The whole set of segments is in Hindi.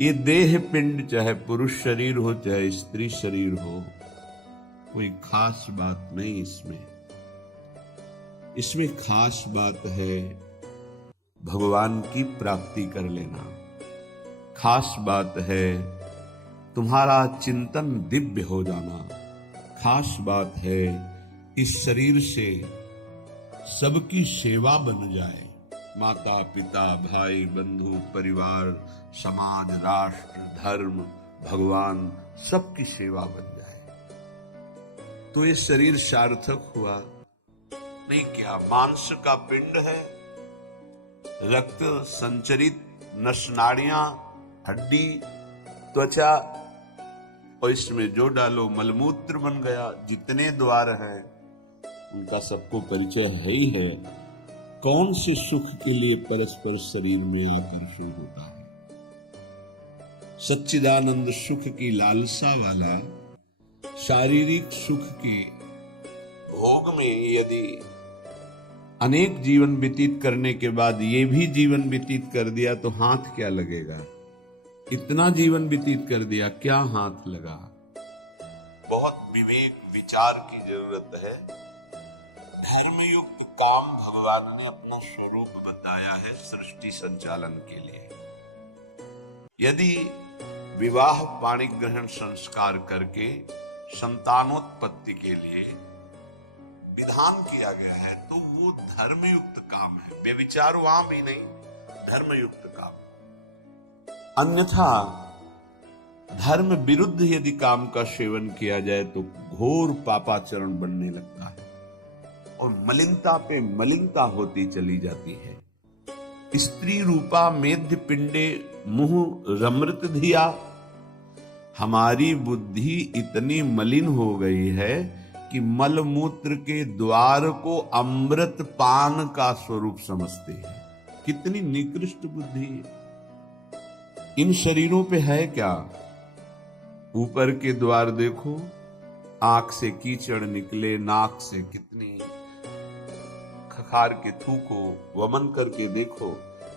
ये देह पिंड चाहे पुरुष शरीर हो चाहे स्त्री शरीर हो, कोई खास बात नहीं इसमें। इसमें खास बात है भगवान की प्राप्ति कर लेना। खास बात है तुम्हारा चिंतन दिव्य हो जाना। खास बात है इस शरीर से सबकी सेवा बन जाए। माता पिता भाई बंधु परिवार समाज राष्ट्र धर्म भगवान सबकी सेवा बन जाए तो ये शरीर सार्थक हुआ। नहीं क्या मांस का पिंड है, रक्त संचरित नसनाड़ियां हड्डी त्वचा और इसमें जो डालो मलमूत्र बन गया। जितने द्वार हैं उनका सबको परिचय है ही है। कौन से सुख के लिए परस्पर शरीर में आकर्षण होता है? सच्चिदानंद सुख की लालसा वाला शारीरिक सुख के भोग में यदि अनेक जीवन व्यतीत करने के बाद ये भी जीवन व्यतीत कर दिया तो हाथ क्या लगेगा? इतना जीवन व्यतीत कर दिया, क्या हाथ लगा? बहुत विवेक विचार की जरूरत है। धर्मयुक्त काम भगवान ने अपना स्वरूप बताया है सृष्टि संचालन के लिए। यदि विवाह पाणिग्रहण संस्कार करके संतानोत्पत्ति के लिए विधान किया गया है तो वो धर्मयुक्त काम है, व्यभिचार वहां भी नहीं, धर्मयुक्त काम। अन्यथा धर्म विरुद्ध यदि काम का सेवन किया जाए तो घोर पापाचरण बनने लगता है और मलिनता पे मलिनता होती चली जाती है। स्त्री रूपा मेध्य पिंडे मुह रमृत धिया। हमारी बुद्धि इतनी मलिन हो गई है कि मलमूत्र के द्वार को अमृत पान का स्वरूप समझते हैं। कितनी निकृष्ट बुद्धि है। इन शरीरों पे है क्या? ऊपर के द्वार देखो, आंख से कीचड़ निकले, नाक से कितनी खखार के थूको, वमन करके देखो।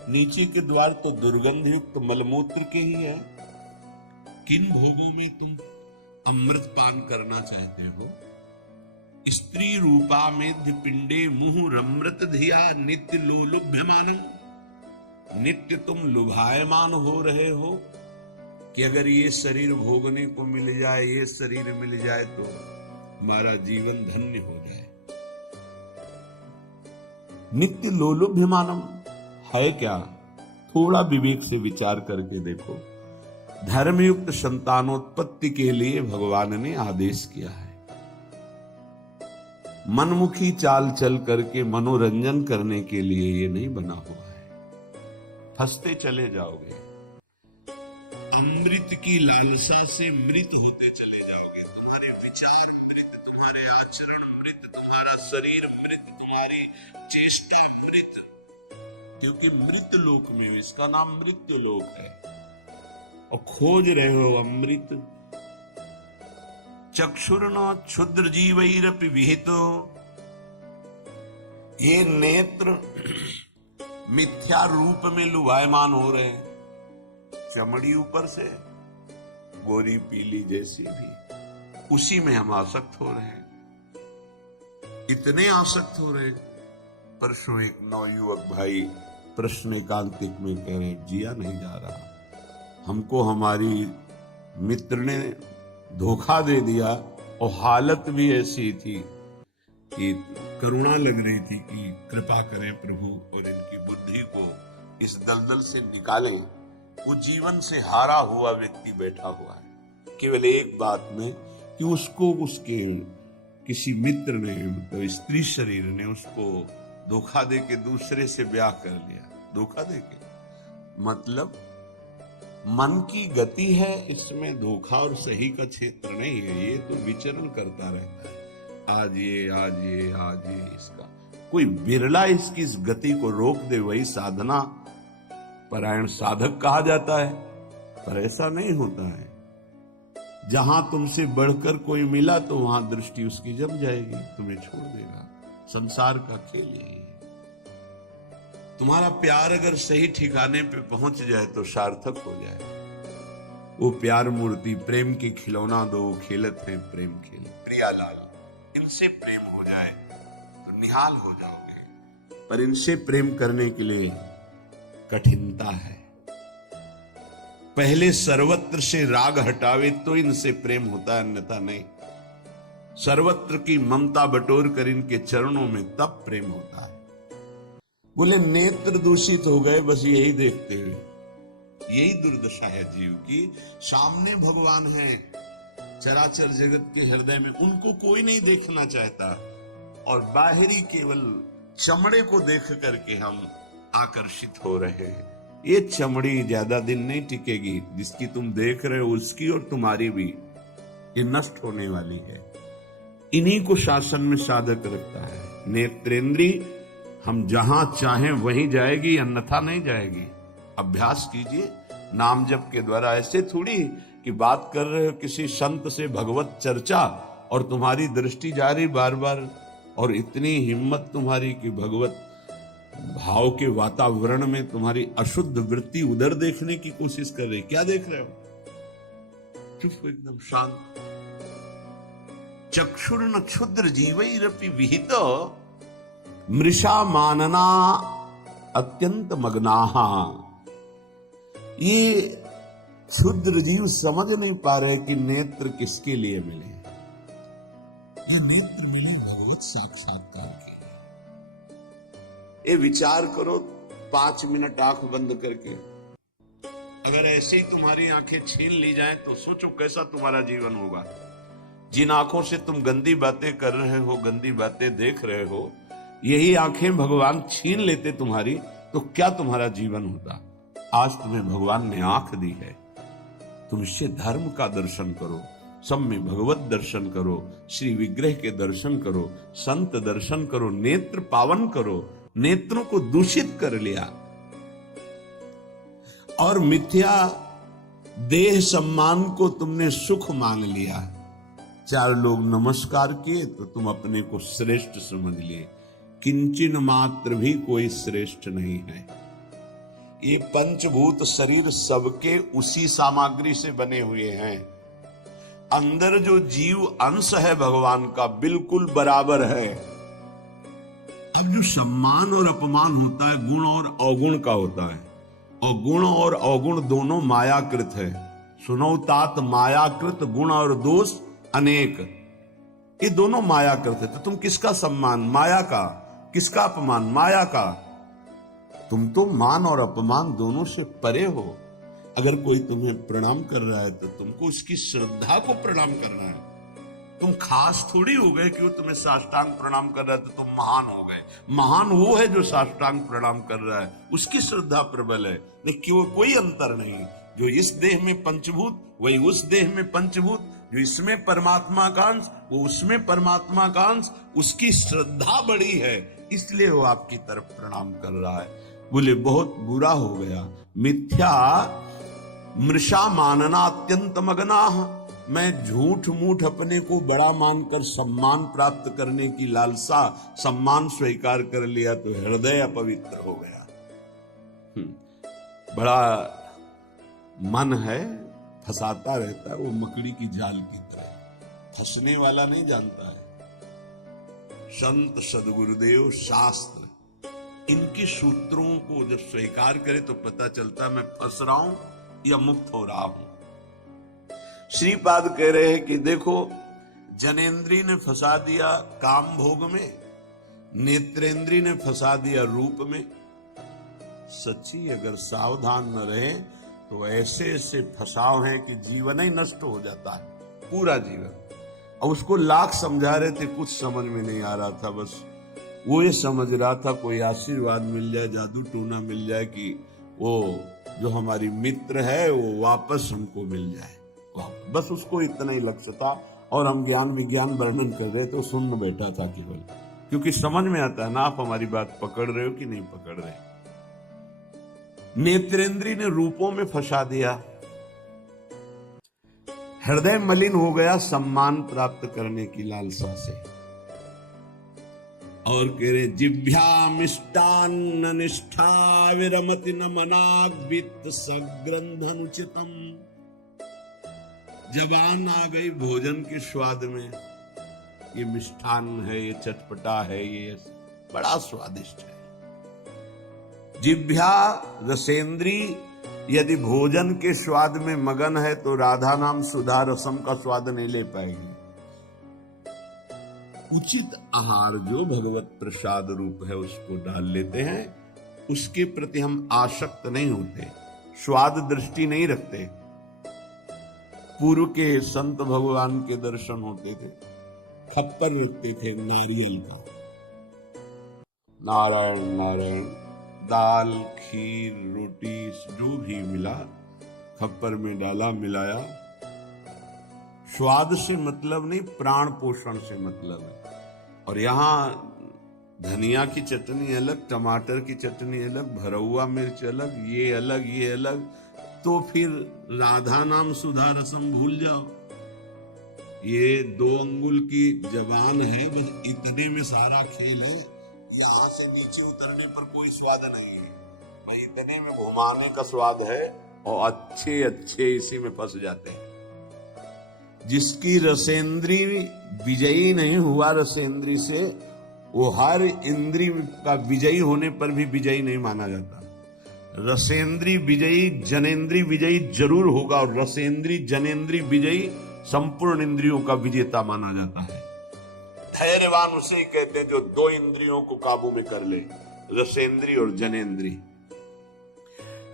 नीचे के द्वार तो दुर्गंध युक्त मलमूत्र के ही है। किन भोगों में तुम अमृत पान करना चाहते हो? स्त्री रूपा मेध्य पिंडे मुहुर अमृत धिया नित्य लोलुभ्यमानं। नित्य तुम लुभायमान हो रहे हो कि अगर ये शरीर भोगने को मिल जाए, ये शरीर मिल जाए तो हमारा जीवन धन्य हो जाए। नित्य लोलुभ्यमानम है क्या? थोड़ा विवेक से विचार करके देखो। धर्मयुक्त संतानोत्पत्ति के लिए भगवान ने आदेश किया है। मनमुखी चाल चल करके मनोरंजन करने के लिए ये नहीं बना हुआ है। फंसते चले जाओगे। अमृत की लालसा से मृत होते चले जाओगे। तुम्हारे विचार मृत, तुम्हारे आचरण मृत, तुम्हारा शरीर मृत, तुम्हारी चेष्टा मृत। क्योंकि मृत लोक में, इसका नाम मृत्यु लोक है और खोज रहे हो अमृत। चक्षुर्न क्षुद्र जीवैरपि विहितो। ये नेत्र मिथ्या रूप में लुभायमान हो रहे हैं। चमड़ी ऊपर से गोरी पीली जैसी भी, उसी में हम आसक्त हो रहे हैं। इतने आसक्त हो रहे। परसों एक नवयुवक भाई प्रश्न एकांतिक में कह रहे, जिया नहीं जा रहा, हमको हमारी मित्र ने धोखा दे दिया और हालत भी ऐसी थी कि करुणा लग रही थी कि कृपा करें प्रभु और इनकी बुद्धि को इस दलदल से निकालें। वो जीवन से हारा हुआ व्यक्ति बैठा हुआ है केवल एक बात में कि उसको उसके किसी मित्र ने, तो स्त्री शरीर ने उसको धोखा दे के दूसरे से ब्याह कर लिया। धोखा दे के मतलब मन की गति है, इसमें धोखा और सही का क्षेत्र नहीं है। ये तो विचरण करता रहता है, आज ये आज ये आज ये। इसका कोई बिरला इसकी इस गति को रोक दे, वही साधना परायण साधक कहा जाता है। पर ऐसा नहीं होता है। जहां तुमसे बढ़कर कोई मिला तो वहां दृष्टि उसकी जम जाएगी, तुम्हें छोड़ देगा। संसार का खेल यही है। तुम्हारा प्यार अगर सही ठिकाने पे पहुंच जाए तो सार्थक हो जाए। वो प्यार मूर्ति प्रेम की खिलौना दो, खेलत है प्रेम खेल। प्रियालाल, इनसे प्रेम हो जाए तो निहाल हो जाओगे, पर इनसे प्रेम करने के लिए कठिनता है। पहले सर्वत्र से राग हटावे तो इनसे प्रेम होता है, अन्यथा नहीं। सर्वत्र की ममता बटोर कर इनके चरणों में तब प्रेम होता है। बोले नेत्र दूषित हो गए बस यही देखते हुए। यही दुर्दशा है जीव की। सामने भगवान है चराचर जगत के हृदय में, उनको कोई नहीं देखना चाहता, और बाहरी केवल चमड़े को देख करके हम आकर्षित हो रहे हैं। ये चमड़ी ज्यादा दिन नहीं टिकेगी, जिसकी तुम देख रहे हो उसकी और तुम्हारी भी, ये नष्ट होने वाली है। इन्हीं को शासन में साधक रखता है। नेत्रेंद्री हम जहां चाहें वहीं जाएगी, अन्यथा नहीं जाएगी। अभ्यास कीजिए नाम जप के द्वारा। ऐसे थोड़ी कि बात कर रहे हो किसी संत से भगवत चर्चा और तुम्हारी दृष्टि जा रही बार बार, और इतनी हिम्मत तुम्हारी कि भगवत भाव के वातावरण में तुम्हारी अशुद्ध वृत्ति उधर देखने की कोशिश कर रही। क्या देख रहे हो? चुप, एकदम शांत। चक्षुर्न क्षुद्र जीवैरपि विहित मृषा मानना अत्यंत मग्नाहा। ये क्षुद्र जीव समझ नहीं पा रहे कि नेत्र किसके लिए मिले। ये नेत्र मिले भगवत साक्षात्कार के लिए। ये विचार करो 5 मिनट आंख बंद करके, अगर ऐसे ही तुम्हारी आंखें छीन ली जाएं तो सोचो कैसा तुम्हारा जीवन होगा। जिन आंखों से तुम गंदी बातें कर रहे हो, गंदी बातें देख रहे हो, यही आंखें भगवान छीन लेते तुम्हारी, तो क्या तुम्हारा जीवन होता। आज तुम्हें भगवान ने आंख दी है, तुम इससे धर्म का दर्शन करो, सब में भगवत दर्शन करो, श्री विग्रह के दर्शन करो, संत दर्शन करो, नेत्र पावन करो। नेत्रों को दूषित कर लिया और मिथ्या देह सम्मान को तुमने सुख मान लिया। 4 लोग नमस्कार किए तो तुम अपने को श्रेष्ठ समझ लिए। किंचन मात्र भी कोई श्रेष्ठ नहीं है। ये पंचभूत शरीर सबके उसी सामग्री से बने हुए हैं। अंदर जो जीव अंश है भगवान का बिल्कुल बराबर है। अब जो सम्मान और अपमान होता है गुण और अवगुण का होता है, और गुण और अवगुण दोनों मायाकृत है। सुनो तात मायाकृत गुण और दोष अनेक, ये दोनों मायाकृत है। तो तुम किसका सम्मान? माया का। किसका अपमान? माया का। तुम तो मान और अपमान दोनों से परे हो। अगर कोई तुम्हें प्रणाम कर रहा है तो तुमको उसकी श्रद्धा को प्रणाम करना है। तुम खास थोड़ी हो गए कि वो तुम्हें साष्टांग प्रणाम कर रहा है तो तुम महान हो गए। महान वो है जो साष्टांग प्रणाम कर रहा है, उसकी श्रद्धा प्रबल है। लेकिन कोई अंतर नहीं। जो इस देह में पंचभूत वही उस देह में पंचभूत, जो इसमें परमात्मा का अंश वो उसमें परमात्मा का अंश, उसकी श्रद्धा बड़ी है, इसलिए वो आपकी तरफ प्रणाम कर रहा है। बोले बहुत बुरा हो गया। मिथ्या मृषा मानना अत्यंत मग्नाह। मैं झूठ मूठ अपने को बड़ा मानकर सम्मान प्राप्त करने की लालसा, सम्मान स्वीकार कर लिया तो हृदय अपवित्र हो गया। बड़ा मन है, फंसाता रहता है, वो मकड़ी की जाल की तरह। फंसने वाला नहीं जानता है। संत सदगुरुदेव शास्त्र इनके सूत्रों को जब स्वीकार करे तो पता चलता मैं फंस रहा हूं या मुक्त हो रहा हूं। श्रीपाद कह रहे हैं कि देखो, जनेन्द्री ने फंसा दिया काम भोग में, नेत्रेंद्री ने फंसा दिया रूप में। सच्ची अगर सावधान न रहे तो ऐसे ऐसे फंसाव हैं कि जीवन ही नष्ट हो जाता है, पूरा जीवन। अब उसको लाख समझा रहे थे, कुछ समझ में नहीं आ रहा था। बस वो ये समझ रहा था कोई आशीर्वाद मिल जाए, जादू टोना मिल जाए कि वो जो हमारी मित्र है वो वापस हमको मिल जाए। बस उसको इतना ही लक्ष्य था। और हम ज्ञान विज्ञान वर्णन कर रहे तो सुन बैठा था केवल, क्योंकि समझ में आता है ना आप हमारी बात पकड़ रहे हो कि नहीं पकड़ रहे। नेत्रेंद्री ने रूपों में फंसा दिया, हृदय मलिन हो गया सम्मान प्राप्त करने की लालसा से। और कह रहे जिभ्या मिष्टान्न निष्ठा विरमति न मनाग्वित सग्रंथनुचितम। जबान आ गई भोजन के स्वाद में, ये मिष्ठान्न है, ये चटपटा है, ये बड़ा स्वादिष्ट है। जिह्वा रसेंद्री यदि भोजन के स्वाद में मगन है तो राधा नाम सुधा रसम का स्वाद नहीं ले पाएगी। उचित आहार जो भगवत प्रसाद रूप है उसको डाल लेते हैं, उसके प्रति हम आसक्त नहीं होते, स्वाद दृष्टि नहीं रखते। पूर्व के संत भगवान के दर्शन होते थे, खप्पर रखते थे नारियल का, नारायण नारायण, दाल खीर रोटी जो भी मिला खप्पर में डाला, मिलाया। स्वाद से मतलब नहीं, प्राण पोषण से मतलब है। और यहाँ धनिया की चटनी अलग, टमाटर की चटनी अलग, भरौआ मिर्च अलग, ये अलग ये अलग, तो फिर राधा नाम सुधा रसम भूल जाओ। ये 2 अंगुल की जबान है, बस इतने में सारा खेल है। यहाँ से नीचे उतरने पर कोई स्वाद नहीं है, भाई इतने में घुमाने का स्वाद है, और अच्छे अच्छे इसी में फंस जाते हैं। जिसकी रसेंद्री विजयी नहीं हुआ रसेंद्री से, वो हर इंद्री का विजयी होने पर भी विजयी नहीं माना जाता। रसेंद्री विजयी जनेंद्री विजयी जरूर होगा, और रसेंद्री जनेंद्री विजयी संपूर्ण इंद्रियों का विजेता माना जाता है। धैर्यवान उसे ही कहते हैं जो 2 इंद्रियों को काबू में कर ले, रसेंद्री और जनेंद्री।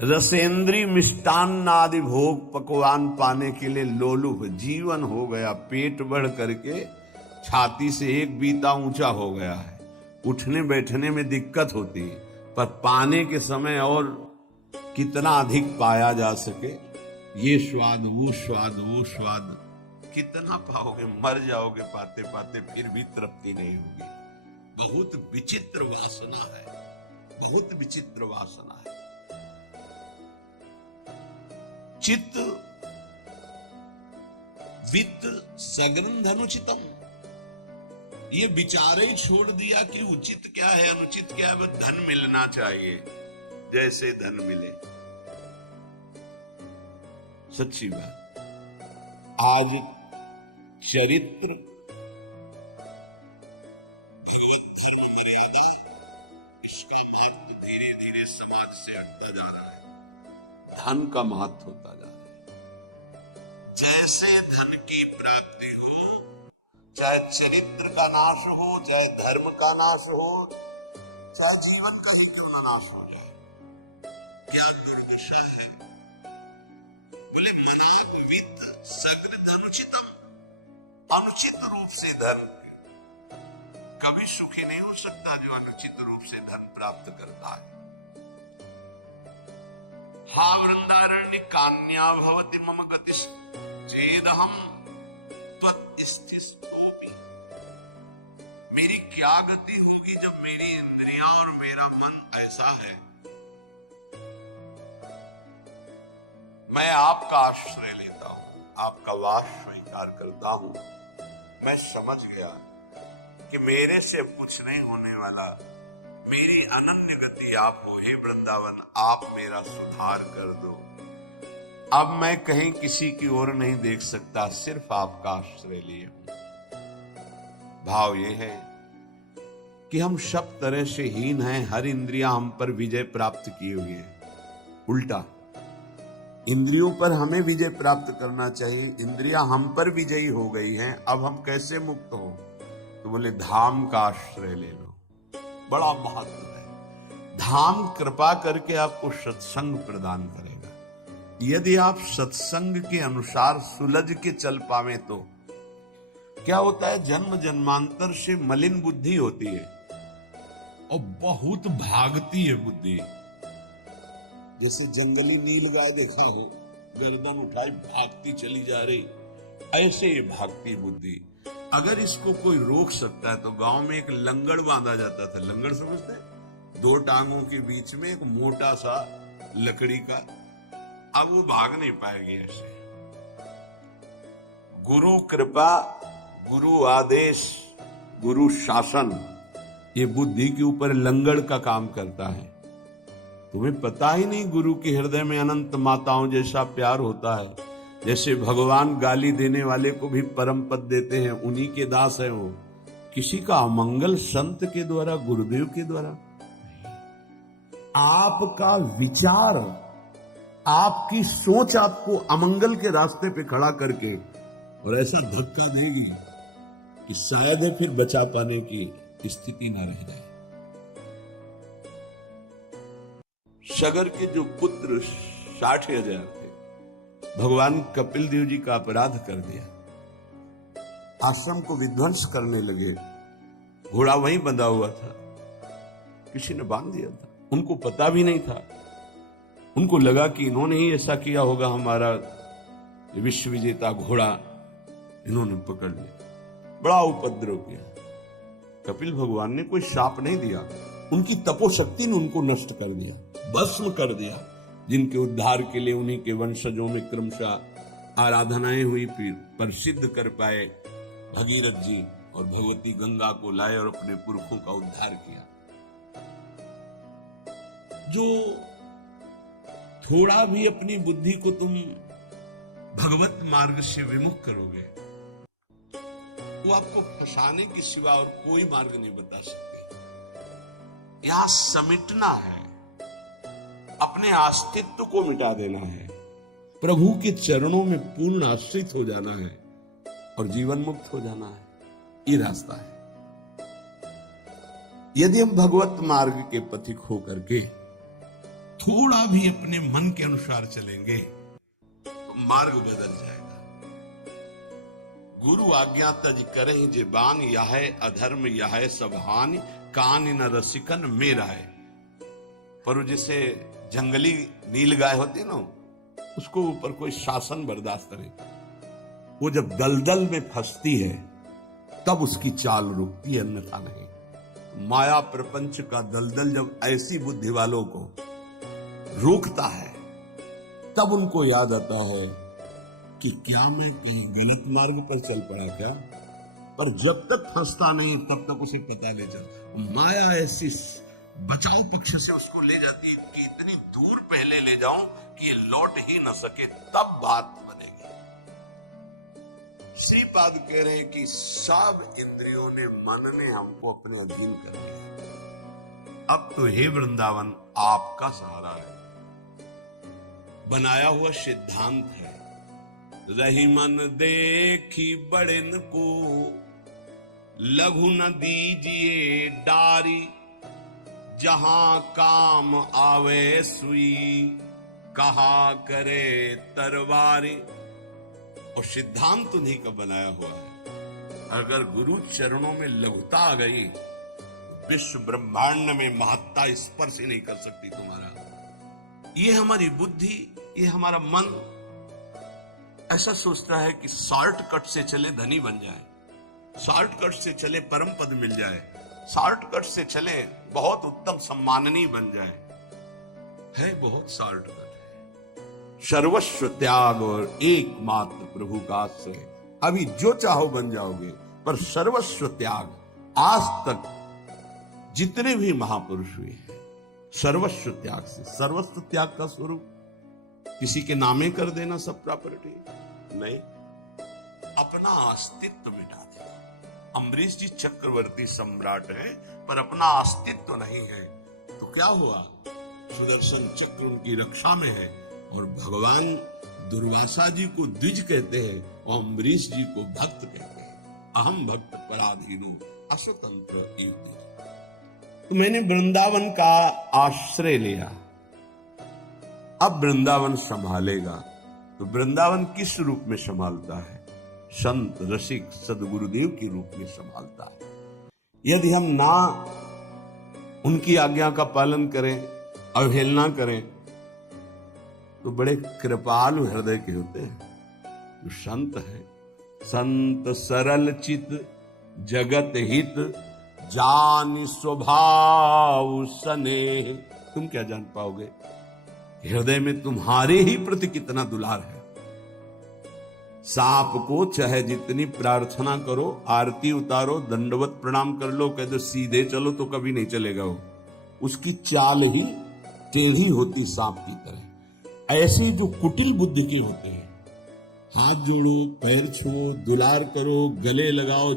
रसेंद्री मिष्टान्न आदि भोग पकवान पाने के लिए लोलुप जीवन हो गया, पेट बढ़ करके छाती से 1 बीता ऊंचा हो गया है, उठने बैठने में दिक्कत होती है, पर पाने के समय और कितना अधिक पाया जा सके, ये स्वाद वो स्वाद वो स्वाद कितना पाओगे, मर जाओगे पाते पाते, फिर भी तृप्ति नहीं होगी। बहुत विचित्र वासना है, बहुत विचित्र वासना है। चित्त वित्त सगन धनुचितम, ये विचार ही छोड़ दिया कि उचित क्या है अनुचित क्या है, बस धन मिलना चाहिए, जैसे धन मिले। सच्ची बात, आज चरित्र मर्यादा इसका महत्व धीरे धीरे समाज से हटता जा रहा है, धन का महत्व होता जा रहा है। जैसे धन की प्राप्ति हो, चाहे चरित्र का नाश हो, चाहे धर्म का नाश हो, चाहे जीवन का ही क्यों न नाश हो जाए, क्या दुर्दशा है। बोले मनाक वित्त सग्न धनुचितम, अनुचित रूप से धन कभी सुखी नहीं हो सकता जो अनुचित रूप से धन प्राप्त करता है। हा वृंदारण्य कान्या भवति मम गतिस् चेदहम त्वत्स्थितोऽपि, मेरी क्या गति होगी जब मेरी इंद्रियां और मेरा मन ऐसा है। मैं आपका आश्रय लेता हूं, आपका वास स्वीकार करता हूं, मैं समझ गया कि मेरे से कुछ नहीं होने वाला, मेरी अनन्य गति आप हो। हे वृंदावन, आप मेरा सुधार कर दो, अब मैं कहीं किसी की ओर नहीं देख सकता, सिर्फ आपका आश्रय लिए हूं। भाव ये है कि हम सब तरह से हीन हैं, हर इंद्रियां हम पर विजय प्राप्त किए हुए हैं। उल्टा इंद्रियों पर हमें विजय प्राप्त करना चाहिए, इंद्रियां हम पर विजयी हो गई हैं, अब हम कैसे मुक्त हो। तो बोले धाम का आश्रय ले लो, बड़ा महत्व है। धाम कृपा करके आपको सत्संग प्रदान करेगा। यदि आप सत्संग के अनुसार सुलझ के चल पावे तो क्या होता है, जन्म जन्मांतर से मलिन बुद्धि होती है और बहुत भागती है बुद्धि। जैसे जंगली नील गाय देखा हो, गर्दन उठाई भागती चली जा रही, ऐसे ही भागती बुद्धि। अगर इसको कोई रोक सकता है तो गांव में एक लंगड़ बांधा जाता था। लंगड़ समझते हैं? 2 टांगों के बीच में एक मोटा सा लकड़ी का। अब वो भाग नहीं पाएगी ऐसे। गुरु कृपा, गुरु आदेश, गुरु शासन, ये बुद्धि के ऊपर लंगड़ का काम करता है। तुम्हें पता ही नहीं गुरु के हृदय में अनंत माताओं जैसा प्यार होता है। जैसे भगवान गाली देने वाले को भी परम पद देते हैं, उन्हीं के दास हैं वो। किसी का अमंगल संत के द्वारा, गुरुदेव के द्वारा, आपका विचार, आपकी सोच आपको अमंगल के रास्ते पे खड़ा करके और ऐसा धक्का देगी कि शायद फिर बचा पाने की स्थिति ना रह जाए। सगर के जो पुत्र 60,000 थे, भगवान कपिल देव जी का अपराध कर दिया, आश्रम को विध्वंस करने लगे। घोड़ा वहीं बंधा हुआ था, किसी ने बांध दिया था, उनको पता भी नहीं था। उनको लगा कि इन्होंने ही ऐसा किया होगा, हमारा विश्व विजेता घोड़ा इन्होंने पकड़ लिया, बड़ा उपद्रव किया। कपिल भगवान ने कोई शाप नहीं दिया, उनकी तपोशक्ति ने उनको नष्ट कर दिया, भस्म कर दिया। जिनके उद्धार के लिए उन्हीं के वंशजों में क्रमशः आराधनाएं हुई, फिर प्रसिद्ध कर पाए भगीरथ जी और भगवती गंगा को लाए और अपने पुरखों का उद्धार किया। जो थोड़ा भी अपनी बुद्धि को तुम भगवत मार्ग से विमुख करोगे, वो आपको फंसाने के सिवा और कोई मार्ग नहीं बता सकती। यहां समिटना है, अपने अस्तित्व को मिटा देना है, प्रभु के चरणों में पूर्ण आश्रित हो जाना है और जीवन मुक्त हो जाना है। ये रास्ता है। यदि हम भगवत मार्ग के पथिक होकर के थोड़ा भी अपने मन के अनुसार चलेंगे तो मार्ग बदल जाएगा। गुरु आज्ञा तज करहि जे बान, यह अधर्म यह सब हानि, कान न रसिकन मेरा है। पर जैसे जंगली नील गाय होती ना, उसको ऊपर कोई शासन बर्दाश्त नहीं, वो जब दलदल में फंसती है तब उसकी चाल रुकती है, अन्यथा नहीं। माया प्रपंच का दलदल जब ऐसी बुद्धि वालों को रोकता है, तब उनको याद आता है कि क्या मैं कहीं गलत मार्ग पर चल पड़ा क्या। पर जब तक फंसता नहीं तब तक उसे पता नहीं चलता। माया ऐसी बचाव पक्ष से उसको ले जाती है कि इतनी दूर पहले ले जाऊं कि ये लौट ही न सके, तब बात बनेगी। श्रीपाद कह रहे हैं कि सब इंद्रियों ने, मन ने हमको अपने अधीन कर लिया। अब तो हे वृंदावन आपका सहारा है। बनाया हुआ सिद्धांत है, रही मन देखी बड़िन को, लघु न दीजिए डारी, जहां काम आवे सुई, कहा करे तरवारी। और सिद्धांत उन्हीं का बनाया हुआ है। अगर गुरु चरणों में लघुता आ गई, विश्व ब्रह्मांड में महत्ता स्पर्श ही नहीं कर सकती तुम्हारा। ये हमारी बुद्धि, ये हमारा मन ऐसा सोचता है कि शॉर्टकट से चले धनी बन जाए, शॉर्टकट से चले परम पद मिल जाए, शॉर्टकट से चले बहुत उत्तम सम्माननीय बन जाए। है बहुत शॉर्टकट है। सर्वस्व त्याग और एकमात्र प्रभु का आश्रय। अभी जो चाहो बन जाओगे, पर सर्वस्व त्याग। आज तक जितने भी महापुरुष हुए हैं, सर्वस्व त्याग से। सर्वस्व त्याग का स्वरूप किसी के नामे कर देना सब प्रॉपर्टी नहीं, अपना अस्तित्व मिटा देना। अम्बरीश जी चक्रवर्ती सम्राट है, पर अपना अस्तित्व नहीं है, तो क्या हुआ? सुदर्शन चक्र उनकी रक्षा में है, और भगवान दुर्वासा जी को द्विज कहते हैं और अम्बरीश जी को भक्त कहते हैं। अहम भक्त पराधीनो अस्वतंत्र युक्ति। तो मैंने वृंदावन का आश्रय लिया, अब वृंदावन संभालेगा। तो वृंदावन किस रूप में संभालता है? संत रसिक सदगुरुदेव के रूप में संभालता है। यदि हम ना उनकी आज्ञा का पालन करें, अवहेलना करें, तो बड़े कृपालु हृदय के होते हैं जो संत है। संत सरल चित जगत हित, जान स्वभाव स्नेह। तुम क्या जान पाओगे हृदय में तुम्हारे ही प्रति कितना दुलार है। सांप को चाहे जितनी प्रार्थना करो, आरती उतारो, दंडवत प्रणाम कर लो, कह दो सीधे चलो तो कभी नहीं चलेगा वो। उसकी चाल ही टेढ़ी होती सांप की तरह। ऐसे जो कुटिल बुद्धि के होते हैं, हाथ जोड़ो, पैर छुओ, दुलार करो, गले लगाओ,